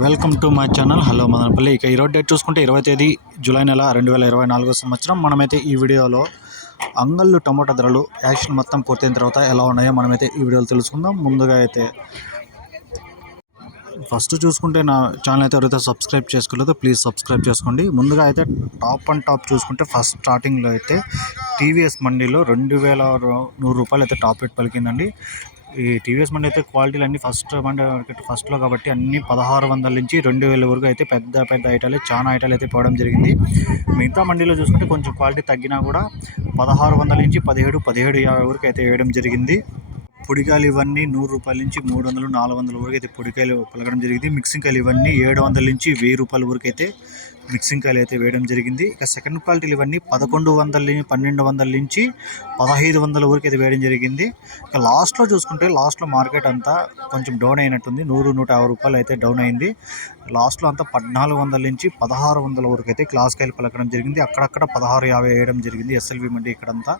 Welcome to my channel. Hello Madanapalli. ఇక ఈరోజు date చూసుకుంటే ఇరవై తేదీ జూలై నెల రెండు వేల ఇరవై నాలుగో సంవత్సరం. మనమైతే ఈ వీడియోలో అంగళ్ళు టమాటా ధరలు యాక్షన్ మొత్తం పూర్తయిన తర్వాత ఎలా ఉన్నాయో మనమైతే ఈ వీడియోలో తెలుసుకుందాం. ముందుగా అయితే ఫస్ట్ చూసుకుంటే నా ఛానల్ అయితే ఎవరైతే సబ్స్క్రైబ్ చేసుకోలేదో ప్లీజ్ సబ్స్క్రైబ్ చేసుకోండి. ముందుగా అయితే టాప్ అండ్ టాప్ చూసుకుంటే ఫస్ట్ స్టార్టింగ్లో అయితే టీవీఎస్ మండీలో రెండు వేల నూరు రూపాయలు అయితే టాప్ రేట్ పలికిందండి. ఈ టీవీఎస్ బండి అయితే క్వాలిటీలు అన్ని ఫస్ట్ బండి ఫస్ట్లో కాబట్టి అన్ని పదహారు వందల నుంచి రెండు వేల వరకు అయితే పెద్ద పెద్ద ఐటాలు చాలా ఐటాలు అయితే పోవడం జరిగింది. మిగతా మండీలో చూసుకుంటే కొంచెం క్వాలిటీ తగ్గినా కూడా పదహారు వందల నుంచి పదిహేడు పదిహేడు యాభై వరకు అయితే వేయడం జరిగింది. పొడికాయలు ఇవన్నీ నూరు రూపాయల నుంచి మూడు వందలు నాలుగు వందల వరకు అయితే పొడికాయలు పలకడం జరిగింది. మిక్సింగ్ కాయలు ఇవన్నీ ఏడు వందల నుంచి వెయ్యి రూపాయల వరకు అయితే మిక్సింగ్ కాయలు అయితే వేయడం జరిగింది. ఇక సెకండ్ క్వాలిటీలు ఇవన్నీ పదకొండు వందల నుంచి పన్నెండు వందల నుంచి పదహైదు వందల వరకు అయితే వేయడం జరిగింది. ఇక లాస్ట్లో చూసుకుంటే లాస్ట్లో మార్కెట్ అంతా కొంచెం డౌన్ అయినట్టుంది. నూరు నూట యాభై రూపాయలు అయితే డౌన్ అయింది. లాస్ట్లో అంతా పద్నాలుగు వందల నుంచి పదహారు వందల వరకు అయితే క్లాస్ కాయలు పలకడం జరిగింది. అక్కడక్కడ పదహారు యాభై వేయడం జరిగింది ఎస్ఎల్వి మండి ఇక్కడంతా.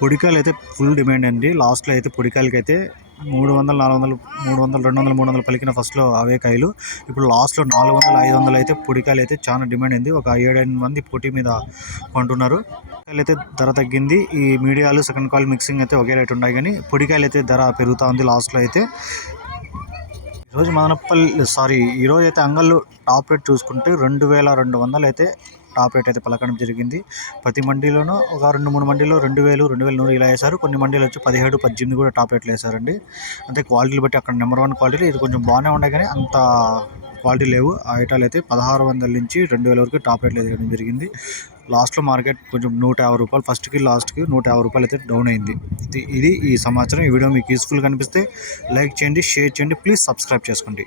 పొడికాయలు అయితే ఫుల్ డిమాండ్ అండి. లాస్ట్లో అయితే పొడికాయలకి అయితే మూడు వందలు నాలుగు వందలు మూడు వందలు రెండు వందలు మూడు వందలు పలికిన ఫస్ట్లో అవే కాయలు. ఇప్పుడు లాస్ట్లో నాలుగు వందలు ఐదు వందలు అయితే పొడికాయలు అయితే చాలా డిమాండ్ అయింది ఒక ఏడెనిమిది మంది పోటీ మీద కొంటున్నారు. పొడికాయలు అయితే ధర తగ్గింది. ఈ మీడియాలు సెకండ్ కాల్ మిక్సింగ్ అయితే ఒకే రేట్ ఉన్నాయి కానీ పొడికాయలు అయితే ధర పెరుగుతూ ఉంది లాస్ట్లో అయితే. ఈరోజు మదనపల్లి సారీ ఈరోజు అయితే అంగళ్ళు టాప్ రేట్ చూసుకుంటే రెండు వేల రెండు వందలు అయితే టాప్ రేట్ అయితే పలకడం జరిగింది. ప్రతి మండీలోనూ ఒక రెండు మూడు మండీలో రెండు వేలు రెండు వేల నూరు ఇలా వేశారు. కొన్ని మండీలు వచ్చి పదిహేడు పద్దెనిమిది కూడా టాప్ రేట్లు వేశారండి. అంటే క్వాలిటీలు బట్టి అక్కడ నెంబర్ వన్ క్వాలిటీ ఇది కొంచెం బాగానే ఉండగానే అంత క్వాలిటీ లేవు. ఆ ఐటాలు అయితే పదహారు వందల నుంచి రెండు వేల వరకు టాప్ రేట్లు ఎదగడం జరిగింది. లాస్ట్లో మార్కెట్ కొంచెం నూట యాభై రూపాయలు ఫస్ట్కి లాస్ట్కి నూట యాభై రూపాయలు అయితే డౌన్ అయింది. ఇది ఇది ఈ సమాచారం. ఈ వీడియో మీకు యూస్ఫుల్ కనిపిస్తే లైక్ చేయండి షేర్ చేయండి ప్లీజ్ సబ్స్క్రైబ్ చేసుకోండి.